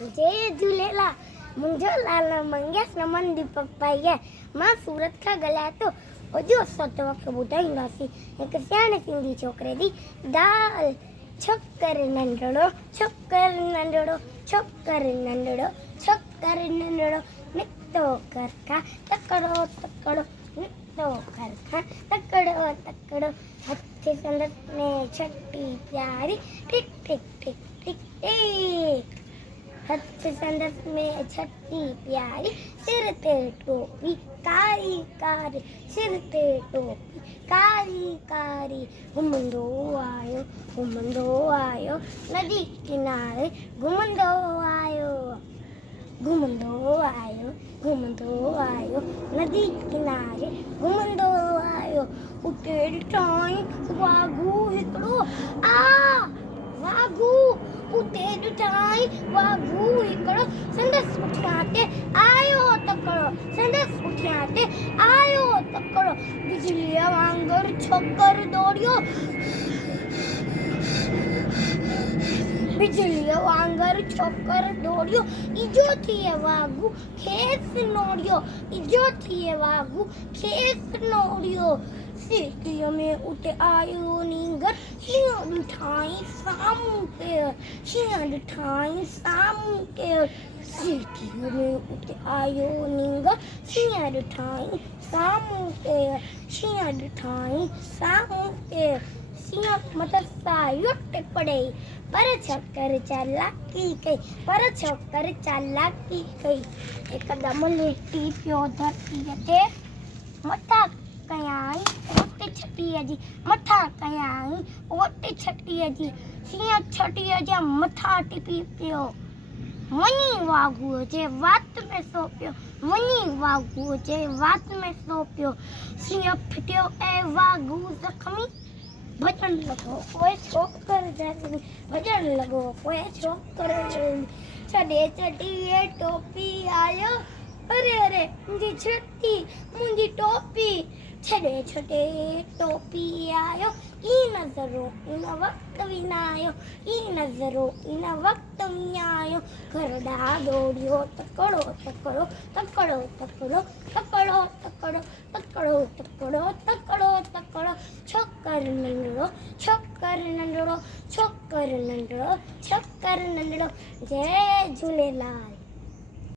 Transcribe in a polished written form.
जय झूलेलाल। मुंहिंजो नालो मंगेश नमन दीपक भाई है। मां सूरत खां ॻाल्हायां थो। अॼु असां तव्हांखे ॿुधाईंदासीं हिकु सियाणे सिंधी छोकिरे जी दाल। छोकर नंढड़ो छोकर नंढड़ो छोकर नंढड़ो छोकर नंढड़ो निकितो घर खां तकड़ो तकड़ो निकितो घर खां तकड़ो तकड़ो हथ संदसि में छटी प्यारी टिक टिक टिक टिक टिक। हथ संदसि में छटी प्यारी सिर ते टोपी कारी कारी सिर ते टोपी कारी कारी घुमंदो आयो नदी किनारे घुमंदो आयो नदी किनारे घुमंदो आयो। उते ॾिठाई वाघू हिकिड़ो वाघू उते ॾिठाई वाघू हिकिड़ो संदसि पुठियां ते आयो तकड़ो संदसि पुठियां ते आयो तकड़ो। बिजलीअ वांगुरु छोकर दौड़ियो बिजलीअ वांगुरु छोकर दौड़ियो इजो थिए वाघू खेसि नोड़ियो इजो थिए वाघू खेसि नोड़ियो। सिरकीअ में उते आयो नींगर शींहं ॾिठाई साम्हूं केर शींहं ॾिठाई साम्हूं केर। सिरकीअ में उते आयो नींगर शींहं ॾिठाई साम्हूं केर शींहं ॾिठाई साम्हूं केर। शींहं मथां सायो टिप ॾेई पर छोकर चालाकी कई हिकदमि लेटी पियो धरतीअ ते मथां कयाई ओट छटीअ जी मथां कयाई ओट छटीअ जी। शींहं छटीअ जे मथां टिपी पियो वञी वाघूअ जे वात में सो पियो वञी वाघूअ जे वात में सो पियो। शींहं फिटियो ऐं वाघू ज़ख़्मी भॼण लॻो पोइ छोकर जल्दी भॼण लॻो पोइ छोकर जल्दी छॾे छॾी टोपी आयो अरे अरे मुंहिंजी टोपी छॾे टोपी आयो ई नज़रो इन वक़्तु विञायो ई नज़रो इन वक़्तु विञायो। घर ॾांहुं दौड़ियो तकड़ो तकड़ो तकड़ो तकड़ो तकड़ो तकड़ो तकड़ो तकड़ो तकड़ो तकड़ो छोकर नंढड़ो छोकर नंढड़ो छोकर नंढड़ो छोकर नंढड़ो। जय झूलेलाल।